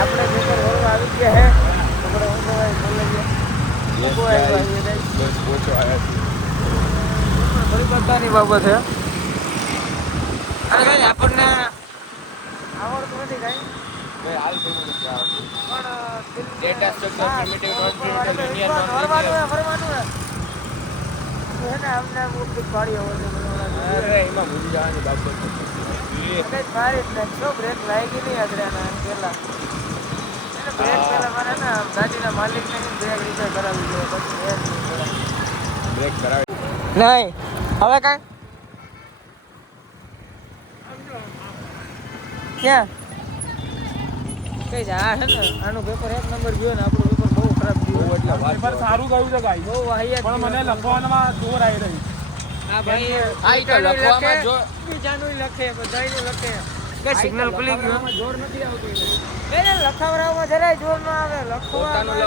આપણે પેપર ભરવા આવી ગયા હે આપણે હું કહેવાય ફરી બધાની બાબત છે અને કઈ આપણને આવડતું નથી કઈ ગાડીના માલિક ને બ્રેક રિપેર કરાવી દો પછી બ્રેક કરાવી નહીં હવે કઈ ક્યાં કઈ છે આ છે ને આનું પેપર એક નંબર ગયો ને આપણું પેપર બહુ ખરાબ ગયું એટલે પેપર સારું ગયું છે ગાઈ બહુ વાહિયાત પણ મને લખવામાં જોર આવી રહી હા ભાઈ આઈ તો લખવામાં જોર બીજાનું લખે બધાયનું લખે કે સિગ્નલ ખુલી ગયું જોર નથી આવતું એને લખાવરામાં જરાય જોર ન આવે લખવામાં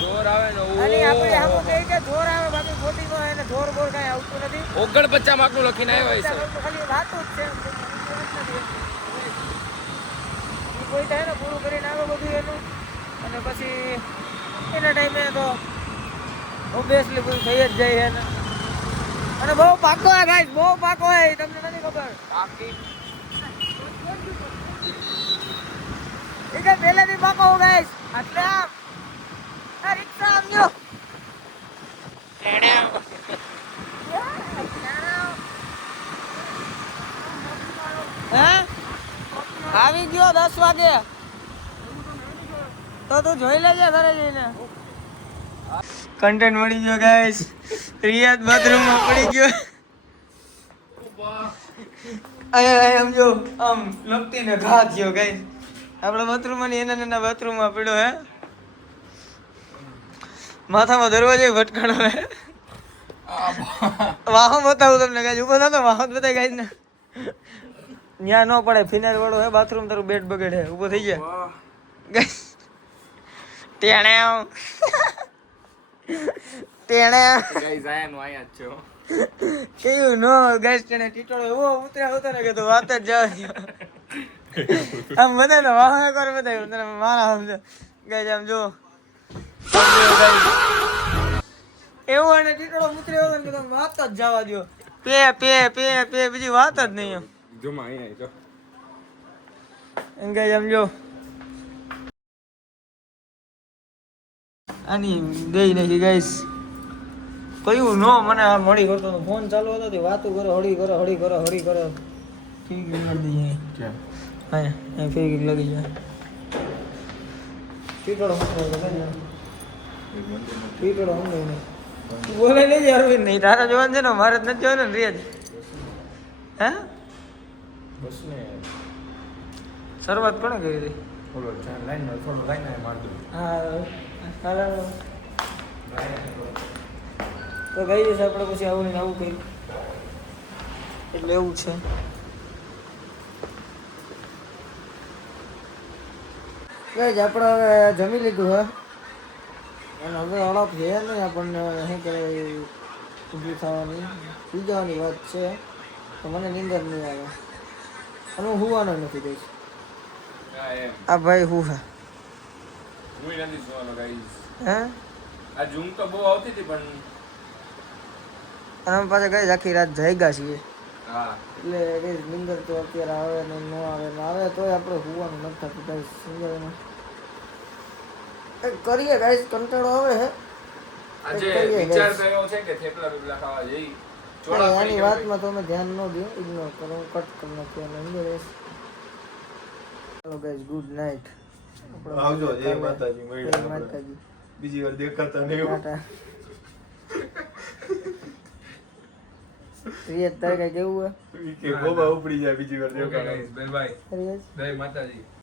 જોર આવે અને આપણે આમ કહે કે જોર આવે બાકી ખોટી નો એને જોર બોર કાઈ આવતું નથી 49 માર્કનું લખીને આવ્યો છે ખાલી વાતું જ છે કોઈ થાય ને પૂરું કરીને આવે બધું એનું અને પછી એના ટાઈમે તો ઓબ્વિયસલી પૂરું થઈ જ જાય છે અને બહુ પાકો હોય ગાઈસ બહુ પાકો હોય તમને નથી ખબર પાકી એ કે પહેલેથી પાકો હો ગાઈસ એટલે આમ આ રિક્ષા આમ જો હા આવી ગયો 10 વાગે તો તું જોઈ લેજે ઘરે જઈને કન્ટેન્ટ મળી ગયો ગાઈસ રિયાદ બાથરૂમ માં પડી ગયો આય આમ જો આમ લપટી ને ઘા થયો ગાઈસ આપણા બાથરૂમ માં એના બાથરૂમ માં પડ્યો હે માથામાં દરવાજે ભટકાણો હે વાહો બતાવું તમને ગાઈસ ઉપર થતો વાહો બતાય ગાઈસ ને ન્યા ન પડે ફિનાઇલ વાળો હે બાથરૂમ તારું બેડ બગડે હે ઊભો થઈ ગયા ગાઈસ ટેણે ગાઈસ આયા નો આયા જ છે કેવું નો ગાઈસ ટેણે ટીટોળો એવો ઉતર્યા ને કે તો વાત જ જાવ આમ બધા ને વાહ કર બધા તને મારા આમ ગાઈસ આમ જો એવું અને ટીટોળો ઉતર્યો ને કે તમે વાત જ જવા દો પે પે પે પે બીજી વાત જ નહીં એમ જોમાં અહીંયા જો ગાઈસ આમ જો આની દઈ નાખી ગાઈસ કયું નો મને આ મળી કરતો ફોન ચાલુ હતો તે વાતો કરે હળી કરે ઠીક કરી દઈએ ક્યાં હા ફેર લગી જાય ટીટોળો હમ બોલે નહીં યાર નહીં તારા જોવાનું છે ને મારે જ નથી જોવાનું ને રિયાજ હે બસ ને શરૂઆત કોણે કરી હતી થોડો લાઈન માર દો હા તો ગઈ જશે આપણે પછી આવું ને આવું કંઈક એટલે એવું છે ગઈ આપણે હવે જમી લીધું હે અને હવે હળપ છે નહીં આપણને શું કરે ઊભી થવાની સુઈ જવાની વાત છે તો મને નીંદર નહીં આવે અને હું હુવાનો નથી કહીશ આ ભાઈ હું હે હે આ ઝૂમ તો બહુ આવતી હતી પણ અમે પાછા ગઈ આખી રાત જાગ્યા છીએ હા એટલે નીંદર તો અત્યારે આવે ને ન આવે તોય આપણે હુવાનું નથી થતું ગાઈસ નીંદરમાં કરીએ ગાઈસ કંટાળો આવે હે આજે વિચાર કર્યો છે કે થેપલા બીપલા ખાવા જઈ ચોળા આની વાતમાં તમે ધ્યાન ન દો ઇગ્નોર કરો કટ કરી નાખો અને અંદર હેલો ગાઈસ ગુડ નાઈટ આવજો જય માતાજી મળીએ માતાજી બીજી વાર દેખાતા નહીં રિયાજ તારે કઈ કેવું હે કે ગોબા ઉપડી જાય બીજી વાર દેખાતા બાય બાય જય માતાજી